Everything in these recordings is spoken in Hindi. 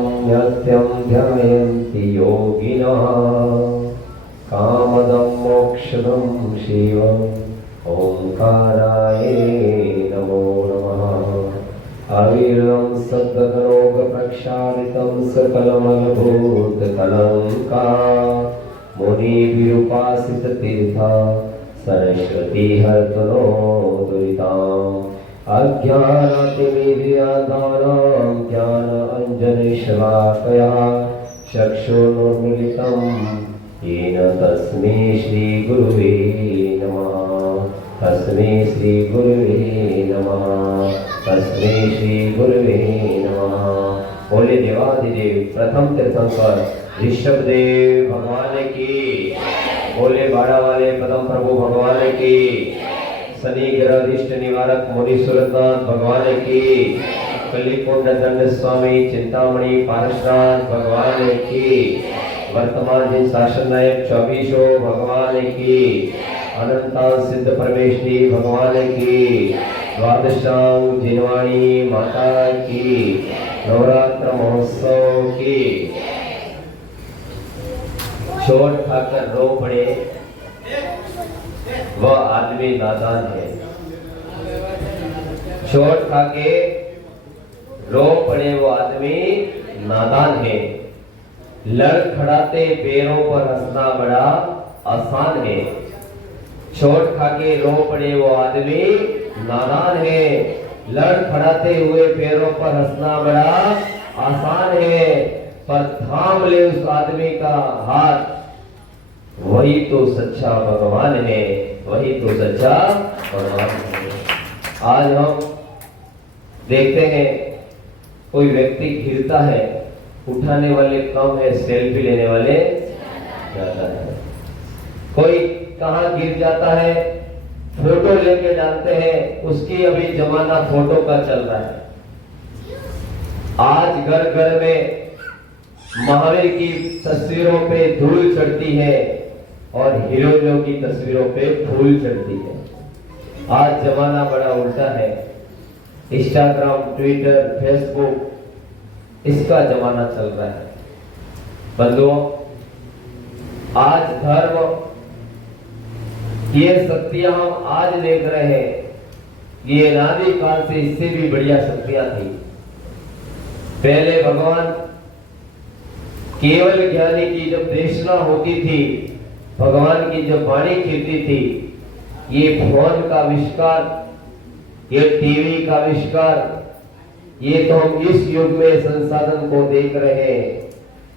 नित्यं ध्यायन्ति योगिनः कामदं मोक्षदं शिवम् ओंकाराय नमो नमः। अविरलं सद्गतरोगप्रक्षालितं सकलमलभूतकलङ्का मुनिभिरुपासिततीर्था सरस्वती हरतु दुरिताम् अज्ञानातिमिर्यादानां ज्ञान अंजनशलाकया चक्षुरुन्मीलितं येन तस्मै श्रीगुरुवे नमः। तस्मै श्रीगुरुवे नमः। तस्मै श्रीगुरुवे नमः। बोले देवाधिदेव प्रथम तीर्थंकर ऋषभदेव भगवान की। बोले बाड़ा वाले पदम प्रभु भगवान की। शनि ग्रह निवारक मुनि सुरनाथ भगवान की। कलिकुंड दंड स्वामी चिंतामणि पारसनाथ भगवान की। वर्तमान जिन शासन नायक 24 भगवान की। अनंता सिद्ध परमेश्वरी भगवान की। द्वादशांग जिनवाणी माता की। नवरात्र महोत्सव की। चोट खाकर रो पड़े वह आदमी नादान है। चोट खाके रो पड़े वो आदमी नादान है। लड़खड़ाते पैरों पर हंसना बड़ा आसान है। चोट खाके रो पड़े वो आदमी नादान है। लड़खड़ाते हुए पैरों पर हंसना बड़ा आसान है, पर थाम ले उस आदमी का हाथ, वही तो सच्चा भगवान है। वही तो सच्चा भगवान है। आज हम देखते हैं कोई व्यक्ति गिरता है, उठाने वाले कम है, सेल्फी लेने वाले ज्यादा है। कोई कहाँ गिर जाता है, फोटो लेके डालते हैं, उसकी अभी जमाना फोटो का चल रहा है। आज घर घर में महावीर की तस्वीरों पे धूल चढ़ती है और हीरोइनों की तस्वीरों पे फूल चढ़ती है। आज जमाना बड़ा उल्टा है। इंस्टाग्राम, ट्विटर, फेसबुक, इसका जमाना चल रहा है। बंधुओं, आज धर्म, ये शक्तियां हम आज देख रहे हैं, ये अनादि काल से इससे भी बढ़िया शक्तियां थी। पहले भगवान केवल ज्ञानी की जब देशना होती थी, भगवान की जब वाणी खिलती थी, ये फोन का आविष्कार, ये टीवी का आविष्कार, ये तो हम इस युग में संसाधन को देख रहे हैं,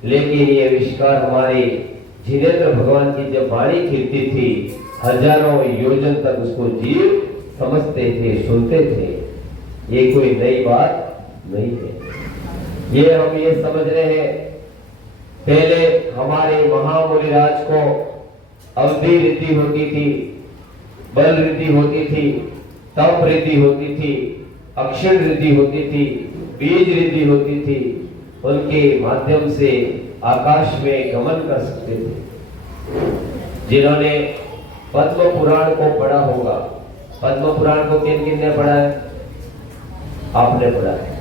लेकिन ये आविष्कार हमारे जिनेंद्र भगवान की जब वाणी खिलती थी, हजारों योजन तक उसको जीव समझते थे, सुनते थे। ये कोई नई बात नहीं है। ये हम ये समझ रहे हैं, पहले हमारे महामुनिराज को अवधि रिद्धि होती थी, बल रिद्धि होती थी, तप रिद्धि होती थी, अक्षर रिद्धि होती थी, बीज रिद्धि होती थी। उनके माध्यम से आकाश में गमन कर सकते थे। जिन्होंने पद्म पुराण को पढ़ा होगा, पद्म पुराण को किन किन ने पढ़ा है? आपने पढ़ा है।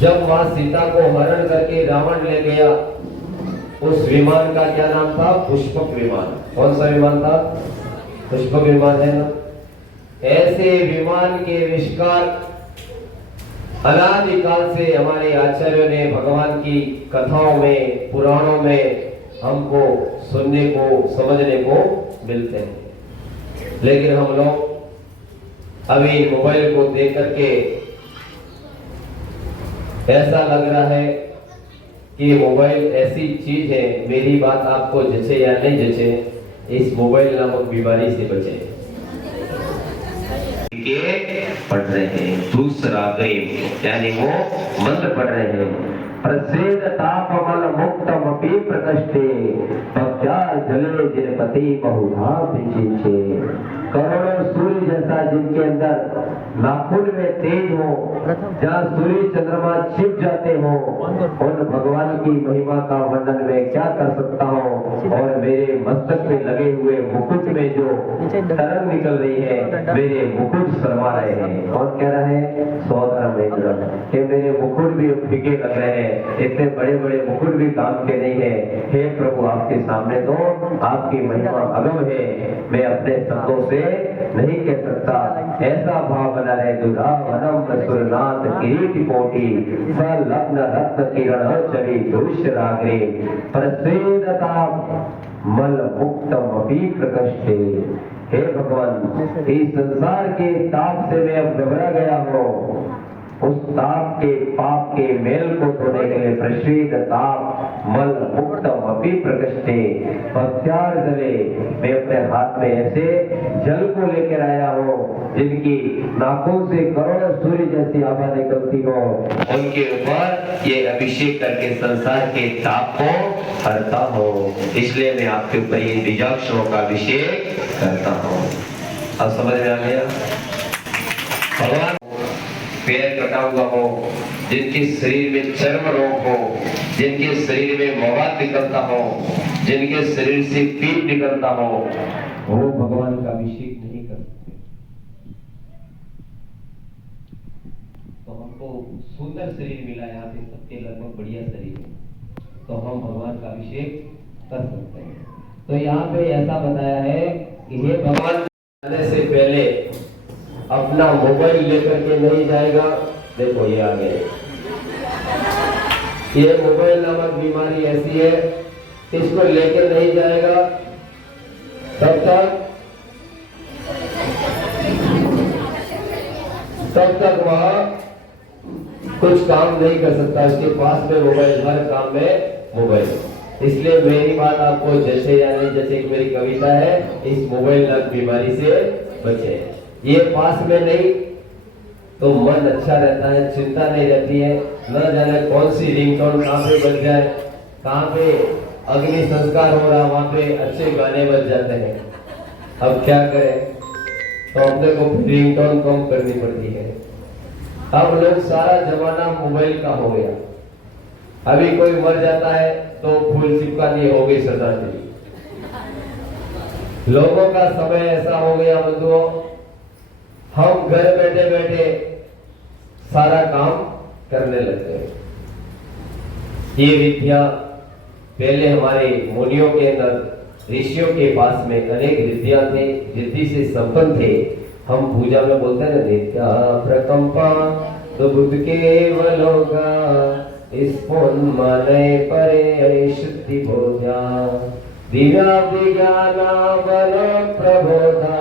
जब मां सीता को हरण करके रावण ले गया, उस विमान का क्या नाम था? पुष्पक विमान। कौन सा विमान था? पुष्पक विमान है ना। ऐसे विमान के आविष्कार अनादिकाल से हमारे आचार्यों ने भगवान की कथाओं में, पुराणों में हमको सुनने को, समझने को मिलते हैं। लेकिन हम लोग अभी मोबाइल को देख करके ऐसा लग रहा है कि मोबाइल ऐसी चीज है, मेरी बात आपको जचे या नहीं जचे, इस मोबाइल नामक बीमारी से बचे। पढ़ रहे हैं दूसरा गरीब, यानी वो मंत्र पढ़ रहे हैं। प्रसेद तापमल मुक्तम अपि प्रकष्टे भक्त्या जले जिनपति बहुधा विचिंचे। करोड़ों सूर्य जैसा जिनके अंदर नाखून में तेज हो, जहाँ सूर्य चंद्रमा छिप जाते हो, उन भगवान की महिमा का वर्णन मैं क्या कर सकता हूँ। और मेरे मस्तक पे लगे हुए मुकुट में जो तरंग निकल रही है, मेरे मुकुट शर्मा रहे हैं। कौन कह रहा है? सौधर्म कि मेरे मुकुट भी फीके लग रहे हैं, इतने बड़े बड़े मुकुट भी काम के नहीं है। हे प्रभु, आपके सामने तो आपकी महिमा अगम है, मैं अपने शब्दों से नहीं कह सकता। ऐसा भाव बना रहे। दुधा वनम सुरनाथ किरीट कोटि सलग्न रत्न किरण चरी दुष्ट राग्रे प्रसेदता मल मुक्तम अपि प्रकष्टे। हे भगवान, इस संसार के ताप से मैं अब घबरा गया हूँ। उस ताप के पाप के मेल को धोने के लिए प्रसिद्ध ताप मल मुक्तम अपि प्रकष्टे भक्त्यार जले, मैं अपने हाथ में ऐसे जल को लेकर आया हूँ जिनकी नाकों से करोड़ों सूर्य जैसी आभा निकलती हो, उनके ऊपर ये अभिषेक करके संसार के ताप को हरता हो। इसलिए मैं आपके ऊपर ये बीजाक्षरों का अभिषेक करता हूँ। अब समझ में आ गया? भगवान पैर कटा हुआ हो, जिनके शरीर में चर्म रोग हो, जिनके शरीर में मवाद निकलता हो, जिनके शरीर से पीप निकलता हो, वो भगवान का अभिषेक नहीं कर सकते। तो हमको सुंदर शरीर मिला, यहाँ पे सबके लगभग बढ़िया शरीर है, तो हम भगवान का अभिषेक कर सकते हैं। तो यहाँ पे ऐसा बताया है कि हे भगवान, आने से पहले अपना मोबाइल लेकर के नहीं जाएगा। देखो ये आ गए। ये मोबाइल नामक बीमारी ऐसी है, इसको लेकर नहीं जाएगा तब तक वह कुछ काम नहीं कर सकता। उसके पास में मोबाइल, हर काम में मोबाइल। इसलिए मेरी बात आपको जैसे यानी जैसे एक मेरी कविता है, इस मोबाइल नामक बीमारी से बचे। ये पास में नहीं तो मन अच्छा रहता है, चिंता नहीं रहती है, न जाने कौन सी रिंगटोन कहाँ पे बज जाए, कहाँ पे अग्नि संस्कार हो रहा, वहां पे अच्छे गाने बज जाते हैं। अब क्या करें, तो अपने को रिंगटोन कम करनी पड़ती है। अब लोग सारा जमाना मोबाइल का हो गया। अभी कोई मर जाता है तो फूल चिपकानी हो गई श्रद्धांजलि। लोगों का समय ऐसा हो गया बंधुओं, हम घर बैठे बैठे सारा काम करने लगते हैं। ये विद्या पहले हमारे मुनियों के अंदर, ऋषियों के पास में अनेक विद्या थे, रिद्धि से संपन्न थे। हम पूजा में बोलते हैं नित्या प्रकंपा तो बुद्ध केवलोगा स्फोन्मने परे शुद्धि बोध्या दिव्या विज्ञाना बल प्रबोधा।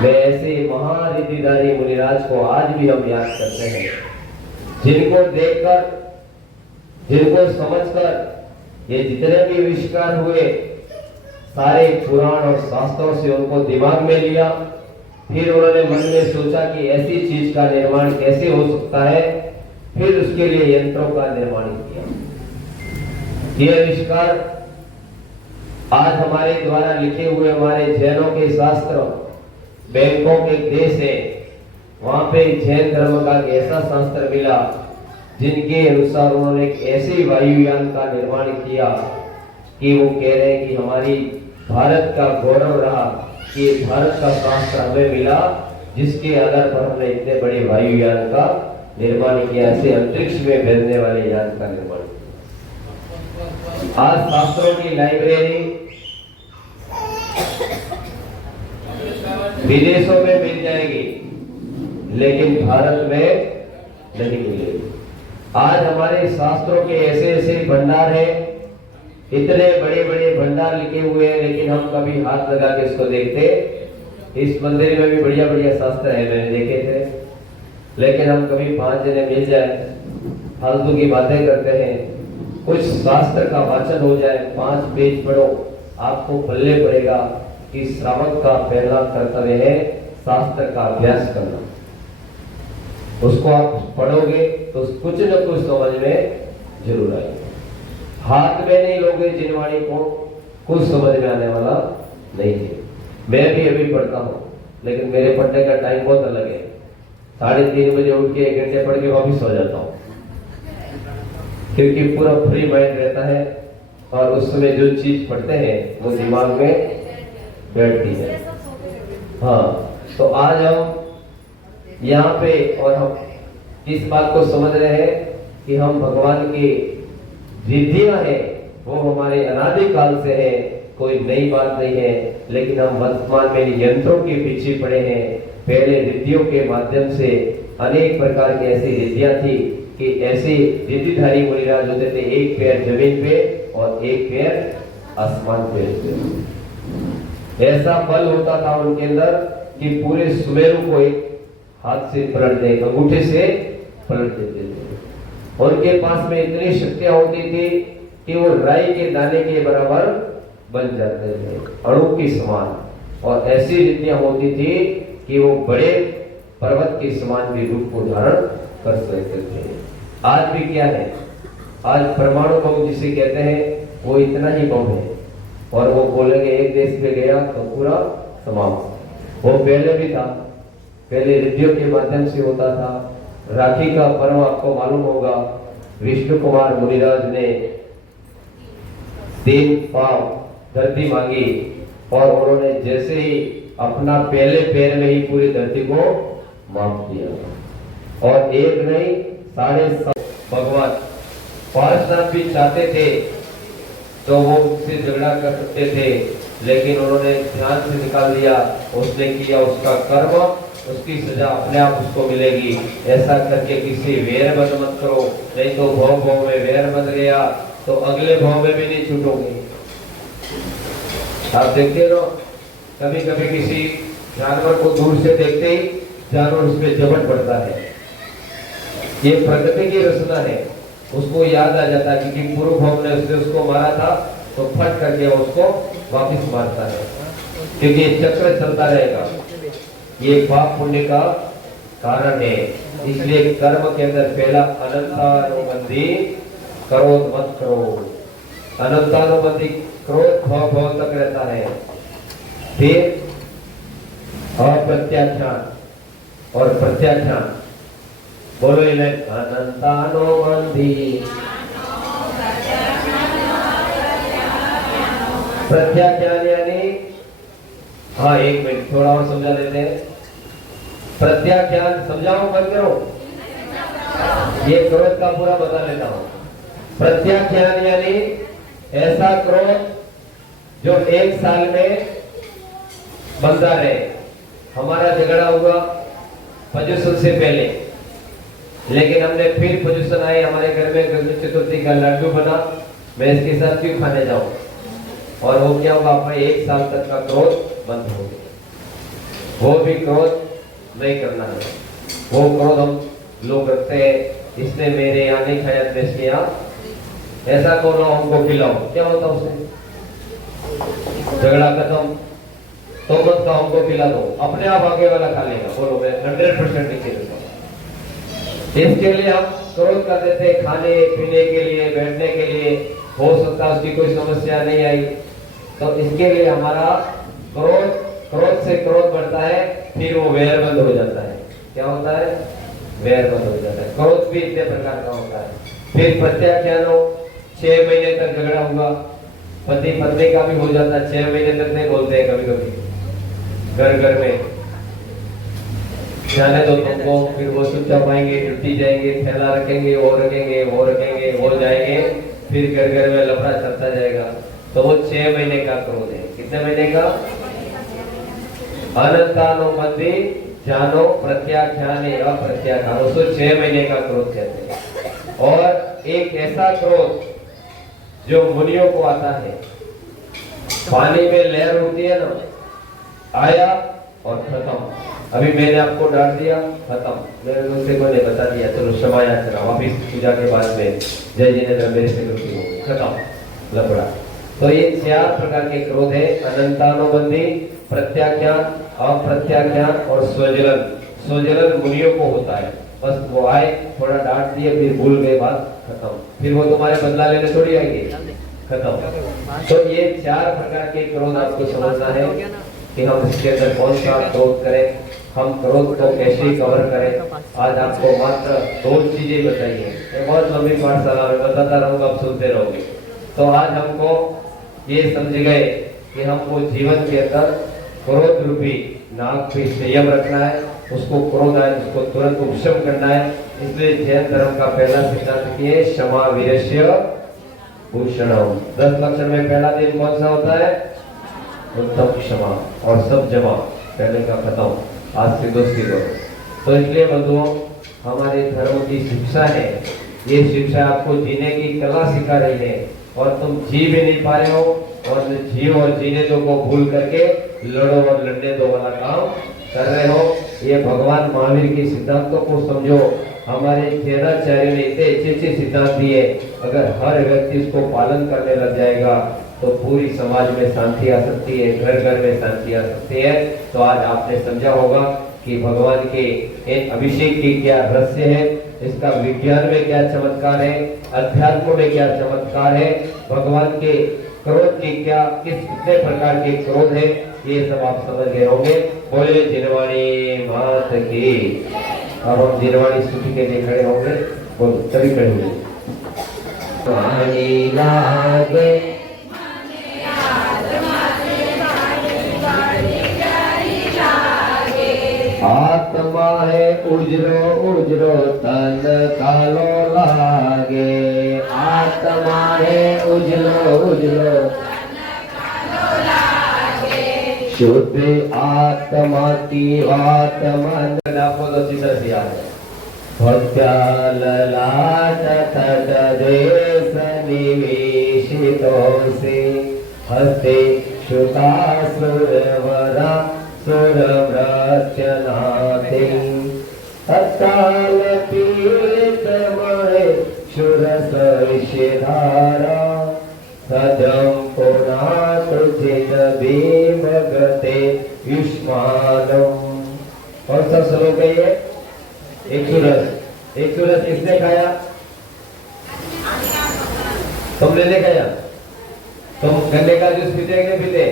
मैं ऐसे महारिद्धिधारी मुनिराज को आज भी हम याद करते हैं, जिनको देखकर, जिनको समझकर ये जितने भी आविष्कार हुए सारे पुराण और शास्त्रों से उनको दिमाग में लिया। फिर उन्होंने मन में सोचा कि ऐसी चीज का निर्माण कैसे हो सकता है, फिर उसके लिए यंत्रों का निर्माण किया। ये आविष्कार आज हमारे द्वारा लिखे हुए हमारे जैनों के शास्त्र, बैंकॉक एक देश है, वहां पे जैन धर्म का एक ऐसा शास्त्र मिला जिनके अनुसार उन्होंने एक ऐसे वायुयान का निर्माण किया कि वो कह रहे हैं कि हमारी भारत का गौरव रहा कि भारत का शास्त्र हमें मिला जिसके आधार पर हमने इतने बड़े वायुयान का निर्माण किया, ऐसे अंतरिक्ष में भेजने वाले यान का निर्माण किया। आज शास्त्रों की लाइब्रेरी विदेशों में मिल जाएगी, लेकिन भारत में नहीं मिलेगी। आज हमारे शास्त्रों के ऐसे ऐसे भंडार हैं, इतने बड़े बड़े भंडार लिखे हुए हैं, लेकिन हम कभी हाथ लगा के इसको देखते। इस मंदिर में भी बढ़िया बढ़िया शास्त्र है, मैंने देखे थे, लेकिन हम कभी 5 जने मिल जाए फालतू की बातें करते हैं। कुछ शास्त्र का वाचन हो जाए, 5 पेज पढ़ो, आपको पल्ले पड़ेगा कि श्रावक का पहला कर्तव्य है शास्त्र का अभ्यास करना। उसको आप पढ़ोगे तो कुछ न कुछ समझ में जरूर आएगा। हाथ में नहीं लोगे जिनवाणी को, कुछ समझ में आने वाला नहीं है। मैं भी अभी पढ़ता हूँ, लेकिन मेरे पढ़ने का टाइम बहुत अलग है। 3:30 बजे उठ के 1 घंटे पढ़ के वापिस सो जाता हूँ, क्योंकि पूरा फ्री माइंड रहता है और उस समय जो चीज पढ़ते हैं वो दिमाग में बैठती है। हाँ, तो आज हम यहाँ पे और हम इस बात को समझ रहे हैं कि हम भगवान की रिद्धियां हैं, वो हमारे अनादि काल से है, कोई नई बात नहीं है। लेकिन हम वर्तमान में यंत्रों के पीछे पड़े हैं। पहले रिद्धियों के माध्यम से अनेक प्रकार की ऐसी रिद्धियां थी कि ऐसे रिद्धिधारी मुनिराज होते थे, एक पैर जमीन पे और एक पैर आसमान पे। ऐसा बल होता था उनके अंदर कि पूरे सुमेरु को एक हाथ से पलट दे, अंगूठे से पलट देते थे। उनके पास में इतनी शक्तियां होती थी कि वो राई के दाने के बराबर बन जाते थे, अणु के समान। और ऐसी रिद्धियां होती थी कि वो बड़े पर्वत के समान भी रूप को धारण कर सकते थे। आज भी क्या है, आज परमाणु बम जिसे कहते हैं वो इतना ही बम है, और वो बोलेंगे एक देश में गया तो पूरा समाप्त। वो पहले भी था, पहले रिद्धियों के माध्यम से होता था। राखी का पर्व आपको मालूम होगा, विष्णु कुमार मुनिराज ने 3 पांव धरती मांगी और उन्होंने जैसे ही अपना पहले पैर में ही पूरी धरती को माप दिया। और एक नहीं 7.5 भगवान पार्श्वनाथ भी चाहते थे तो वो उससे झगड़ा कर सकते थे, लेकिन उन्होंने ध्यान से निकाल दिया। उसने किया उसका कर्म, उसकी सजा अपने आप उसको मिलेगी। ऐसा करके किसी वैर बंद मत करो, नहीं तो भव भव में वैर बंध गया तो अगले भाव में भी नहीं छूटोगे। आप देखते हो कभी कभी किसी जानवर को दूर से देखते ही जानवर उसमें झपट पड़ता है। ये प्रकृति की रचना है, उसको याद आ जाता है कि पूर्व भाव ने उसको मारा था तो फट करके उसको वापिस मारता है, क्योंकि ये चक्र चलता रहेगा। ये पाप पुण्य का कारण है। इसलिए कर्म के अंदर पहला अनंतानुबंधी क्रोध मत करो। अनंतानुबंधी क्रोध भाव तक रहता है। फिर अप्रत्याख्यान और प्रत्याख्यान, बोलो इन्हें, अनंतानुबंधी प्रत्याख्यान यानी, हाँ 1 मिनट थोड़ा और समझा देते हैं। प्रत्याख्यान समझाओ, बंद करो, ये क्रोध का पूरा बता लेता हूं। प्रत्याख्यान यानी ऐसा क्रोध जो 1 साल में बनता रहे। हमारा झगड़ा हुआ प्रज्वसन से पहले, लेकिन हमने फिर प्रज्वसन आए, हमारे घर में गणेश चतुर्थी का लड्डू बना, मैं इसके साथ क्यों खाने जाऊं, और वो क्या होगा, आपका 1 साल तक का क्रोध बंद हो गया। वो भी क्रोध नहीं करना है। वो क्रोध हम लोग रखते हैं, इसने मेरे यहाँ नहीं खाया, इसके यहाँ ऐसा करो, हमको खिलाओ, क्या होता उससे, झगड़ा खत्म। तो मत का हमको खिला दो, अपने आप आगे वाला खा लेगा। बोलो, मैं 100% लिखे देता हूँ। इसके लिए हम क्रोध कर देते हैं, खाने पीने के लिए, बैठने के लिए। हो सकता है उसकी कोई समस्या नहीं आई, तो इसके लिए हमारा क्रोध से क्रोध बढ़ता है, फिर वो वैर बंद हो जाता है। क्या होता है, वैर बंद हो जाता है। क्रोध भी इतने प्रकार का होता है। फिर प्रत्याख्यान हो, 6 महीने तक झगड़ा हुआ, पति पत्नी का भी हो जाता है, 6 महीने तक नहीं बोलते हैं कभी कभी घर में, जाने दो तुमको। फिर वो चुपचाप आएंगे, ड्यूटी जाएंगे, थैला रखेंगे, वो रखेंगे, वो जाएंगे, फिर घर में लफड़ा चलता जाएगा। तो वो 6 महीने का क्रोध है। कितने महीने का, अनंतानुबंधी जानो प्रत्याख्यान अप्रत्याख्यान, उसको 6 महीने का क्रोध कहते हैं। और एक ऐसा क्रोध जो मुनियों को आता है, पानी में लहर होती है ना, आया और खत्म। अभी मैंने आपको डांट दिया, खत्म, मैंने उनसे मैंने बता दिया, चलो क्षमा याचना, वापिस पूजा के बाद में जय जिनेन्द्र मेरे से गलती हो, खत्म, लफड़ा। तो ये 4 प्रकार के क्रोध है, अनंतानुबंधी, प्रत्याख्यान, अप्रत्याख्यान और स्वजलन। स्वजलन मुनियों को होता है, बस वो आए, थोड़ा डांट दिए, फिर भूल गए, बात खत्म। फिर वो तुम्हारे बदला लेने थोड़ी आएंगे, खत्म। तो ये 4 प्रकार के क्रोध आपको समझना है कि हम इसके अंदर कौन सा क्रोध करें, हम क्रोध को कैसे कवर करें। आज आपको मात्र 2 चीजें बताइए, बहुत लंबी पाठशाला में बताता रहूंगा, आप सुनते रहोगे। तो आज हमको ये समझ गए कि हमको जीवन के अंदर क्रोध रूपी नाग पे संयम रखना है, उसको क्रोध आए उसको तुरंत उपशम करना है। इसलिए जैन धर्म का पहला सिद्धांत ये क्षमा वीरस्य भूषणम। 10 लक्षण में पहला दिन कौन सा होता है? उत्तम क्षमा, और सब जमा, पहले का खत्म, आज से दोस्ती करो। तो इसलिए बंधुओं, हमारे धर्म की शिक्षा है, ये शिक्षा आपको जीने की कला सिखा रही है, और तुम जी भी नहीं पा रहे हो, और जियो और जीने दो को भूल करके लड़ो और लड़ने दो वाला काम कर रहे हो। ये भगवान महावीर के सिद्धांतों को समझो। हमारे द्रोणाचार्य ने इतने अच्छे सिद्धांत दिए, अगर हर व्यक्ति इसको पालन करने लग जाएगा तो पूरी समाज में शांति आ सकती है, घर घर में शांति आ सकती है। तो आज आपने समझा होगा कि भगवान के इन अभिषेक की क्या रहस्य है, इसका विज्ञान में क्या चमत्कार है, अध्यात्म में क्या चमत्कार है, भगवान के क्रोध की क्या कितने प्रकार के क्रोध है, ये सब आप समझ गए होंगे। बोले जिनवाणी मात की। अब हम जिनवाणी स्तुति के लिए खड़े होंगे, बोलो सभी खड़े होंगे। आत्मा है उजरो उजरो तन कालो लागे, आत्मा है उजलो उजलो शुद्ध आत्मा की आत्मा आपको भक्त्या ललाट तट देश निवेशितों से हस्ते शुका सुरवरा सुरव्रत्यनाते तत्काल पीड़ितमय शुरसविषधारा सदं पुनात जिन भगते युष्मानम्। कौन सा श्लोक है ये? एक सूरज किसने खाया? तुमने नहीं खाया? तुम गन्ने का जूस पीते कि नहीं पीते?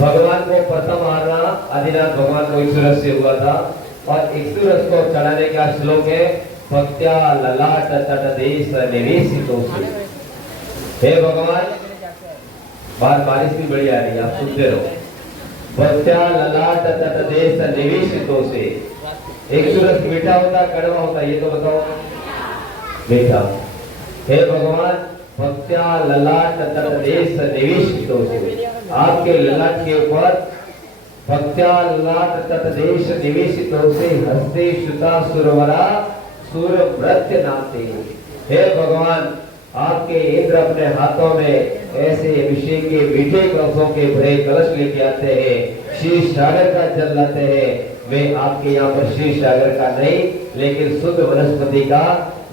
भगवान को प्रथम आना आदिनाथ भगवान को इक्सुरस से हुआ था, और इक्सुरस को चढ़ाने का श्लोक है भक्त्या ललाट तट देश निवेशितों से। हे भगवान, बारिश भी बड़ी आ रही है, आप सुनते रहो। भक्त्या ललाट तट देश निवेशितों से। इक्सुरस मीठा होता कड़वा होता, ये तो बताओ। मीठा। हे भगवान, भक्त्या ललाट तट देश निवेशितों से, आपके ललाट के ऊपर भक्त्या ललाट तट देश निवेशितों से हस्ते शुता सुरवरा सूरव्रत्य नाते। हे भगवान, आपके इंद्र अपने हाथों में ऐसे अभिषेक के मीठे कलशों के भरे कलश लेके आते हैं, शीश सागर का जल लाते हैं। मैं आपके यहाँ पर शीश सागर का नहीं, लेकिन शुद्ध वनस्पति का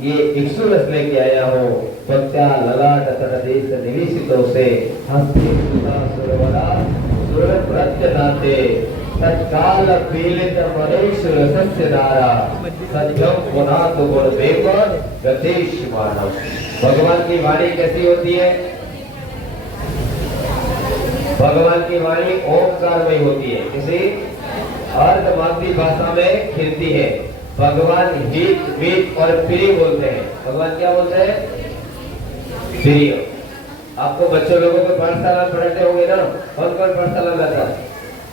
ये इक्सुरस लेके आया हूँ। भक्त्या ललाट तट देश निवेशितों से हस्ते शुता सुरवरा सूरव्रत्य नाते तत्काल पीलित मनीष रसस्य नारा सत्यम पुनात गुण बेपर गतेश मानव। भगवान की वाणी कैसी होती है? भगवान की वाणी ओंकारमय होती है, किसी अर्धमागधी भाषा में खिलती है। भगवान हित मीत और प्रिय बोलते हैं। भगवान क्या बोलते हैं? प्रिय। आपको बच्चों लोगों को पाठशाला पढ़ाते होंगे ना, कौन कौन पाठशाला में आता है?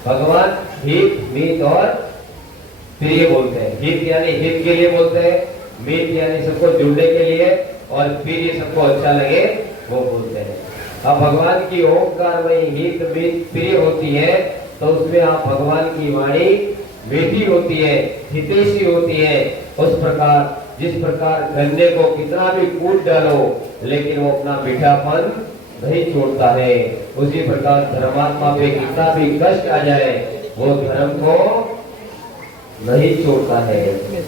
भगवान हित मीत और प्रिय बोलते हैं। हित यानी हित के लिए बोलते हैं, मीत यानी सबको जुड़ने के लिए, और प्रिय सबको अच्छा लगे वो बोलते हैं। अब भगवान की ओंकार में हित मीत प्रिय होती है, तो उसमें आप भगवान की वाणी मीठी होती है, हितैषी होती है। उस प्रकार जिस प्रकार गन्ने को कितना भी कूट डालो लेकिन वो अपना मीठापन नहीं छोड़ता है, उसी प्रकार धर्मात्मा पे कितना भी कष्ट आ जाए वो धर्म को नहीं छोड़ता है,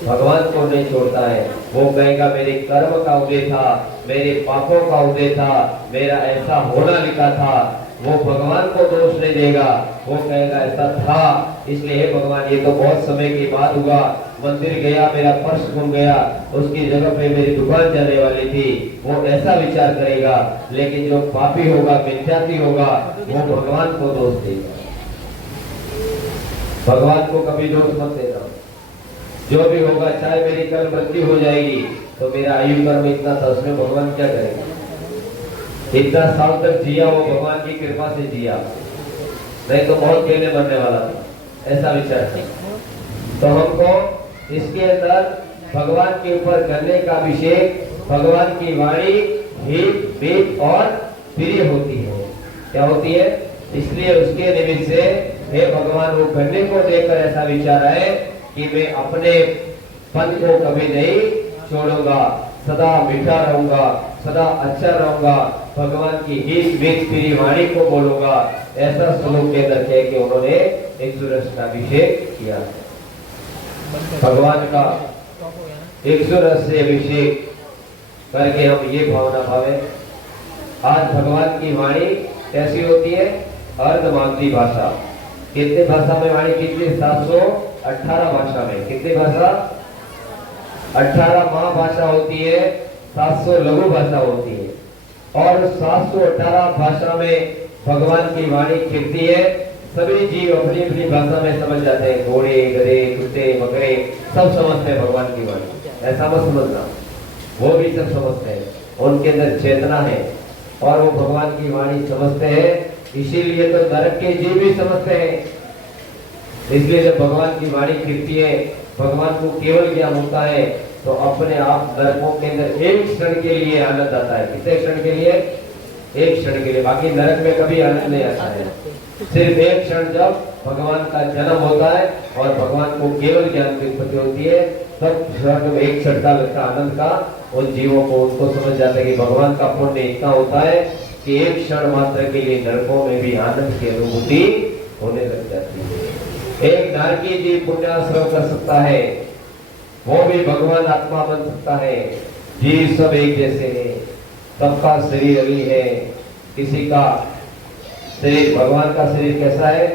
भगवान को नहीं छोड़ता है। वो कहेगा मेरे कर्म का उदय था, मेरे पापों का उदय था, मेरा ऐसा होना लिखा था। वो भगवान को दोष नहीं देगा, वो कहेगा ऐसा था। इसलिए हे भगवान, ये तो बहुत समय की बात हुआ, मंदिर गया, मेरा पर्स गुम गया, उसकी जगह पे मेरी दुकान जाने वाली थी, वो ऐसा विचार करेगा। लेकिन जो पापी होगा, मिथ्याती होगा, वो भगवान को दोष देगा। भगवान को कभी दोष मत देना। जो भी होगा, चाहे मेरी कल मृत्यु हो जाएगी तो मेरा आयु कर्म इतना था, उसमें भगवान क्या करेगा? इतना साल तक जिया, वो भगवान की कृपा से जिया, नहीं तो बहुत पहले मरने वाला था, ऐसा विचार है। तो हमको इसके अंदर भगवान के ऊपर करने का अभिषेक, भगवान की वाणी हित मित और प्रिय होती है। क्या होती है? इसलिए उसके निमित्त से हे भगवान, वो करने को देखकर ऐसा विचार है कि मैं अपने पद को कभी नहीं छोड़ूंगा, सदा मीठा रहूंगा, सदा अच्छा रहूंगा, भगवान की हित मित प्रिय वाणी को बोलूंगा। ऐसा श्लोक के अंदर कह के उन्होंने एक सूरज का अभिषेक किया। भगवान का एक सूरज से अभिषेक करके हम ये भावना भावे। आज भगवान की वाणी कैसी होती है? अर्धमागधी भाषा। कितने भाषा में वाणी? कितनी? 718 भाषा में। कितनी भाषा? 18 महाभाषा होती है, 700 लघु भाषा होती है। और 718 भाषा में भगवान की वाणी खिलती है। सभी जीव अपनी अपनी भाषा में समझ जाते हैं। घोड़े, गधे, कुत्ते, बकरे सब समझते हैं भगवान की वाणी। ऐसा मत समझना, वो भी सब समझते हैं, उनके अंदर चेतना है और वो भगवान की वाणी समझते हैं। इसीलिए तो नरक के जीव भी समझते हैं। इसलिए जब भगवान की वाणी खिलती है, भगवान को केवल ज्ञान होता है, तो अपने आप नरकों के अंदर एक क्षण के लिए आनंद आता है। कितने क्षण के लिए? एक क्षण के लिए। बाकी नरक में कभी आनंद नहीं आता है। सिर्फ एक क्षण जब भगवान का जन्म होता है और भगवान को केवल ज्ञान की उत्पत्ति होती है, तब स्वर्ग एक क्षण का लगता आनंद का उन जीवों को, उनको समझ जाता है कि भगवान का पुण्य इतना होता है कि एक क्षण मात्र के लिए नरकों में भी आनंद की अनुभूति होने लग जाती है। एक नारकी जीव पुण्याश्रम कर सकता है, वो भी भगवान आत्मा बन सकता है। जीव सब एक जैसे हैं, सबका शरीर अलग है। किसी का शरीर, भगवान का शरीर कैसा है?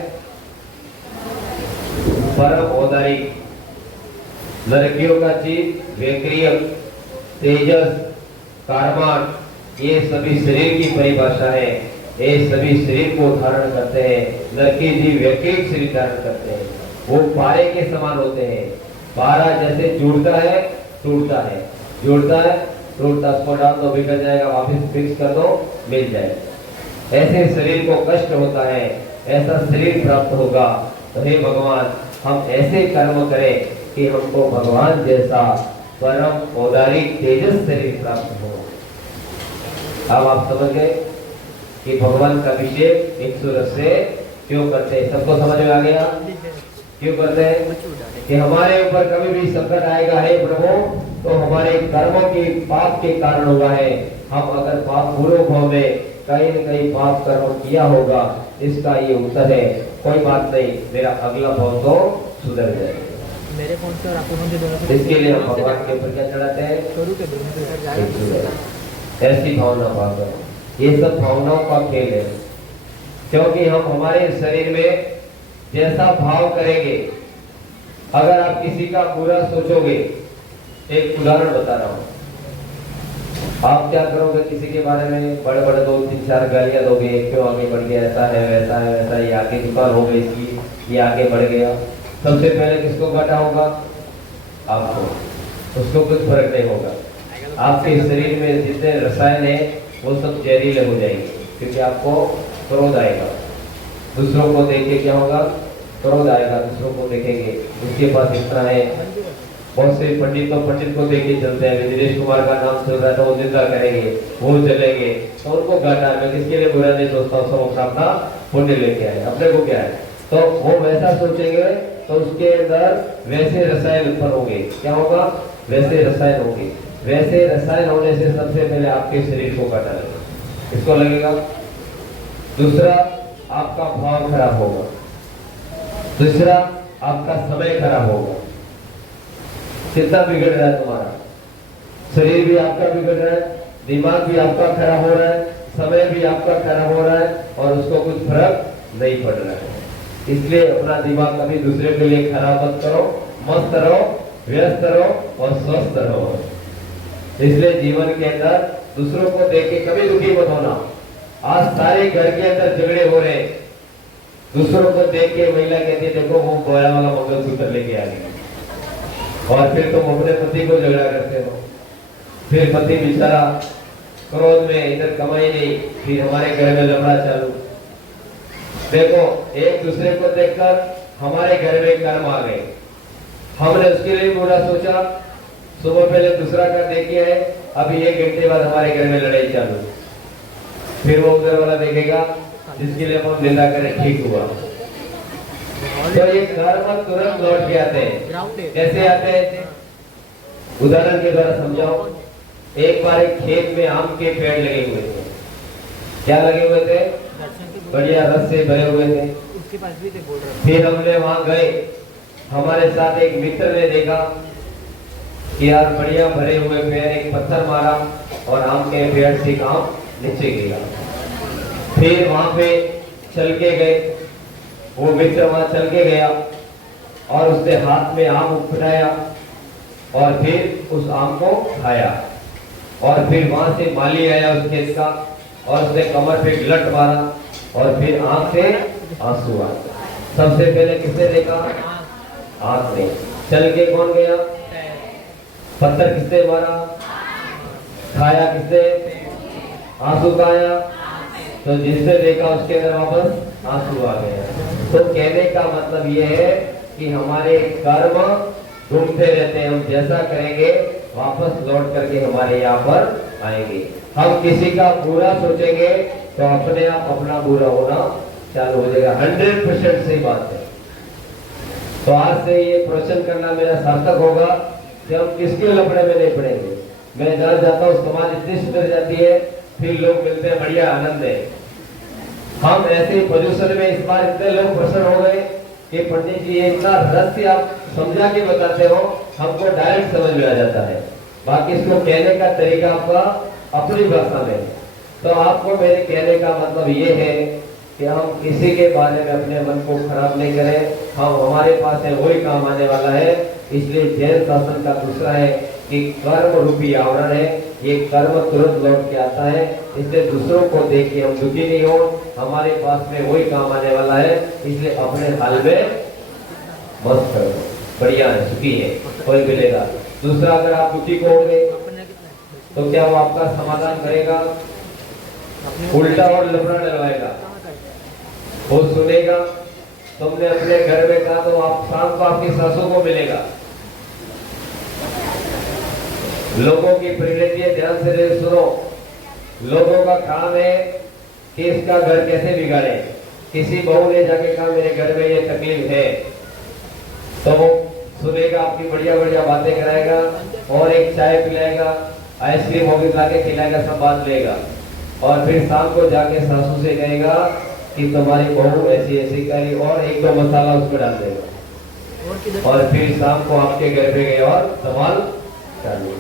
परम औदारिक। नरकियों का जीव व्यक्रिय, तेजस, कारमान, ये सभी शरीर की परिभाषा है। ये सभी शरीर को धारण करते हैं। नरकी जीव व्यक्रिय शरीर धारण करते हैं। वो पारे के समान होते हैं। पारा जैसे जुड़ता है टूटता है, जुड़ता है टूटता, उसको डाल दो बिगड़ जाएगा, वापस फिक्स कर दो मिल जाए। ऐसे शरीर को कष्ट होता है, ऐसा शरीर प्राप्त होगा। तो हे भगवान, हम ऐसे कर्म करें कि हमको भगवान जैसा परम औदारिक तेजस शरीर प्राप्त हो। अब आप समझ गए कि भगवान का अभिषेक एक सूरज से क्यों करते हैं? सबको समझ में आ गया? क्यों करते हैं? कि हमारे ऊपर कभी भी संकट आएगा है प्रभु, तो हमारे कर्मों के पाप के कारण हुआ है। हम अगर पाप पूर्व भाव में कहीं न कहीं पाप कर्म किया होगा, इसका ये उत्तर है। कोई बात नहीं, मेरा अगला भाव तो सुधर जाएगा। मेरे फोन से और आपके फोन से दोनों इसके लिए हम भगवान के ऊपर क्या चढ़ाते हैं? ऐसी भावना पाकर, ये सब भावनाओं का खेल है। क्योंकि हम हमारे शरीर में जैसा भाव करेंगे, अगर आप किसी का बुरा सोचोगे, एक उदाहरण बता रहा हूं, आप क्या करोगे? किसी के बारे में बड़े बड़े 2-3-4 गालियां दोगे, क्यों आगे बढ़ गया, ऐसा है वैसा है वैसा, ये आगे दुकान हो गई इसकी, ये आगे बढ़ गया। सबसे पहले किसको घाटा होगा? आपको। उसको कुछ फर्क नहीं होगा। आपके शरीर में जितने रसायन है वो सब जहरीले हो जाएंगे, क्योंकि आपको क्रोध आएगा। दूसरों को देख के क्या होगा? क्रोध आएगा, दूसरों को देखेंगे उसके पास इतना है। बहुत से पंडित को देख के चलते हैं। दिनेश कुमार का नाम चल रहा था, वो जिंदा करेंगे, वो चलेंगे, तो उनको घाटा। मैं किसके लिए बुरा नहीं सोचता, सब अपना पुण्य लेके आए, अपने को क्या है। तो वो वैसा सोचेंगे तो उसके अंदर वैसे रसायन उत्पन्न होंगे। क्या होगा? वैसे रसायन होंगे। वैसे रसायन होने से सबसे पहले आपके शरीर को घाटा लगेगा। इसको लगेगा। दूसरा, आपका भाव खराब होगा। दूसरा, आपका समय खराब होगा। कितना बिगड़ रहा है तुम्हारा? शरीर भी आपका बिगड़ रहा है, दिमाग भी आपका खराब हो रहा है, समय भी आपका खराब हो रहा है, और उसको कुछ फर्क नहीं पड़ रहा है। इसलिए अपना दिमाग कभी दूसरे के लिए खराब मत करो, मस्त रहो, व्यस्त रहो और स्वस्थ रहो। इसलिए जीवन के अंदर दूसरों को देख के कभी दुखी मत होना। आज सारे घर के अंदर झगड़े हो रहे हैं, दूसरों को देख के महिला कहती है देखो वो बोया वाला मंगलसूत्र लेके आ गई, और फिर तुम अपने पति को झगड़ा करते हो। फिर पति बेचारा क्रोध में इधर कमाई नहीं, फिर हमारे घर में लफड़ा चालू। देखो एक दूसरे को देखकर हमारे घर में कर्म आ गए, हमने उसके लिए बुरा सोचा, सुबह पहले दूसरा का देखे है, अभी 1 घंटे बाद हमारे घर में लड़ाई चालू। फिर वो उधर वाला देखेगा जिसके लिए हम निंदा करें ठीक हुआ। तो ये कर्म तुरंत लौट के आते हैं। कैसे आते हैं? उदाहरण के द्वारा समझाओ। एक बार एक खेत में आम के पेड़ लगे हुए थे। क्या लगे हुए थे? बढ़िया रस से भरे हुए थे। उसके पास भी थे, बोल रहे फिर हमने वहां गए, हमारे साथ एक मित्र ने देखा कि यार बढ़िया भरे हुए पेड़, एक पत्थर मारा और आम के पेड़ से आम नीचे गिरा। फिर वहां पे चल के गए, वो मित्र वहां चल के गया और उसने हाथ में आम उठाया और फिर उस आम को खाया। और फिर वहां से माली आया उस खेत का और उसने कमर पे लट मारा और फिर आंख से आंसू आए। सबसे पहले किसने देखा? आंख ने। चल के कौन गया? पत्थर किसने मारा? खाया किसने? आंसू का आया। तो जिसने देखा उसके अंदर वापस आंसू आ गया। तो कहने का मतलब ये है कि हमारे कर्म घूमते रहते हैं, हम जैसा करेंगे वापस लौट करके हमारे यहाँ पर आएंगे। हम किसी का बुरा सोचेंगे तो अपने आप अपना बुरा होना चालू हो जाएगा। 100% सही बात है। तो आज से ये प्रवचन करना मेरा सार्थक होगा कि हम किसके लफड़े में नहीं पड़ेंगे। मैं जहाँ जाता हूँ समाज इतनी सुधर जाती है, फिर लोग मिलते हैं, बढ़िया आनंद है। हम ऐसे प्रदूषण में इस बार इतने लोग प्रसन्न हो गए कि पंडित जी इतना रहस्य आप समझा के बताते हो, हमको डायरेक्ट समझ में आ जाता है। बाकी इसको कहने का तरीका आपका अपनी भाषा में। तो आपको मेरे कहने का मतलब ये है कि हम किसी के बारे में अपने मन को खराब नहीं करें। हम हमारे पास है वही काम आने वाला है। इसलिए जैन शासन का दूसरा है कि कर्म रूपी आवरण है, ये कर्म तुरंत लौट के आता है। इसलिए दूसरों को देख के हम दुखी नहीं हो, हमारे पास में वही काम आने वाला है। इसलिए अपने हाल में मस्त करो, बढ़िया है, सुखी है, कोई मिलेगा। दूसरा अगर आप दुखी को हो गए तो क्या वो आपका समाधान करेगा? उल्टा और लफड़ा डलवाएगा। वो सुनेगा, तुमने अपने घर में कहा तो आप शाम को आपकी सासू को मिलेगा। लोगों की प्रेरित है, ध्यान से सुनो। लोगों का काम है कि इसका घर कैसे बिगाड़े। किसी बहू ने जाके कहा मेरे घर में ये तकलीफ है, तो वो सुनेगा, आपकी बढ़िया बढ़िया बातें कराएगा और एक चाय पिलाएगा, आइसक्रीम होगी लाके खिलाएगा, सब बात लेगा। और फिर शाम को जाके सासू से कहेगा कि तुम्हारी बहू ऐसी ऐसी करी और 1-2 मसाला उसमें डाल देगा। और फिर शाम को आपके घर पे गए और सवाल चालू।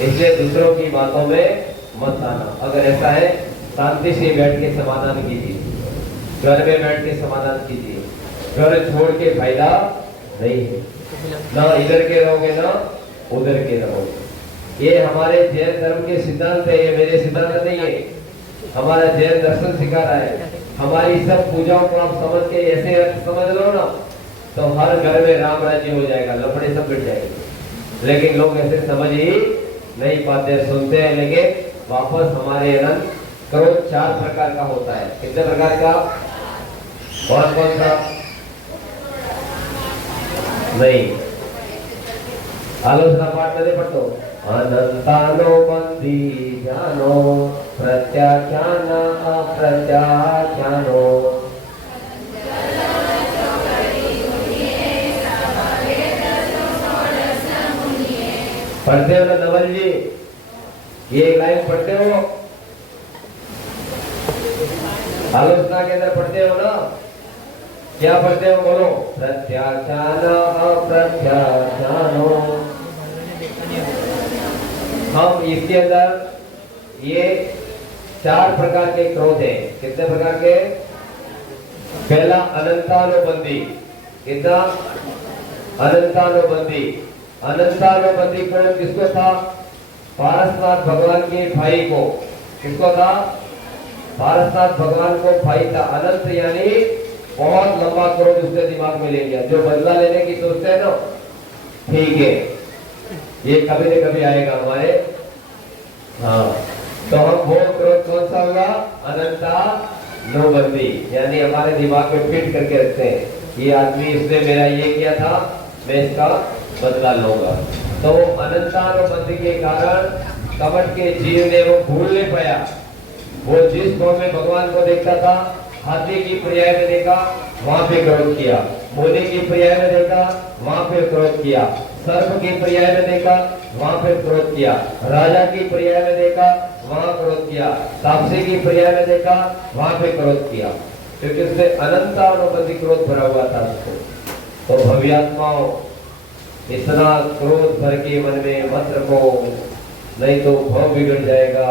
इसलिए दूसरों की बातों में मत आना। अगर ऐसा है शांति से बैठ के समाधान कीजिए, घर में बैठ के समाधान कीजिए। घर छोड़ के फायदा नहीं है, ना इधर के रहोगे ना उधर के रहोगे। ये हमारे जैन धर्म के सिद्धांत है, ये मेरे सिद्धांत नहीं है। हमारा जैन दर्शन सिखा रहा है। हमारी सब पूजाओं को आप समझ के ऐसे अर्थ समझ लो ना, तो हर घर में राम राज्य हो जाएगा, लफड़े सब मिट जाएंगे। लेकिन लोग ऐसे समझ ही नहीं पाते, सुनते हैं लेकिन वापस हमारे अनंत क्रोध 4 प्रकार का होता है। कितने प्रकार का? कौन कौन सा? नहीं, आलोचना पाठ नहीं पढ़ो। अनंतानो बंदी जानो, प्रत्याख्यान अप्रत्याख्यानो। पढ़ते हो ना नवल जी? ये एक लाइन पढ़ते हो, आलोचना के अंदर पढ़ते हो ना? क्या पढ़ते हो बोलो? प्रत्याख्यान अप्रत्याख्यानो। हम इसके अंदर ये 4 प्रकार के क्रोध है। कितने प्रकार के? पहला अनंतानुबंधी। कितना? अनंतानुबंधी। अनंतानुपति क्रोध किसको था? पारसनाथ भगवान के भाई को। किसको था? पारसनाथ भगवान को भाई था। अनंत यानी बहुत लंबा क्रोध उसके दिमाग में ले गया, जो बदला लेने की सोचते हैं ना, ठीक है, ये कभी न कभी आएगा हमारे। हाँ, तो हम वो क्रोध कौन सा होगा? अनंतानुपति, यानी हमारे दिमाग में फिट करके रखते हैं, ये आदमी इसने मेरा ये किया था, मैं इसका बदला लूंगा। तो अनंतानुपति के कारण कपट के जीव ने वो भूल नहीं पाया। वो जिस फॉर्म में भगवान को देखता था, हाथी की पर्याय में देखा, वहां पे क्रोध किया। मोदी की पर्याय में देखा, वहां पे क्रोध किया। सर्प की पर्याय में देखा, वहां पे क्रोध किया। राजा की पर्याय में देखा, वहां क्रोध किया। तापसी की पर्याय में देखा, वहां पे क्रोध किया, क्योंकि उससे अनंतानुपति क्रोध भरा हुआ था उसको। तो भव्यात्माओं, इतना क्रोध भर के मन में मत रखो, नहीं तो भाव बिगड़ जाएगा।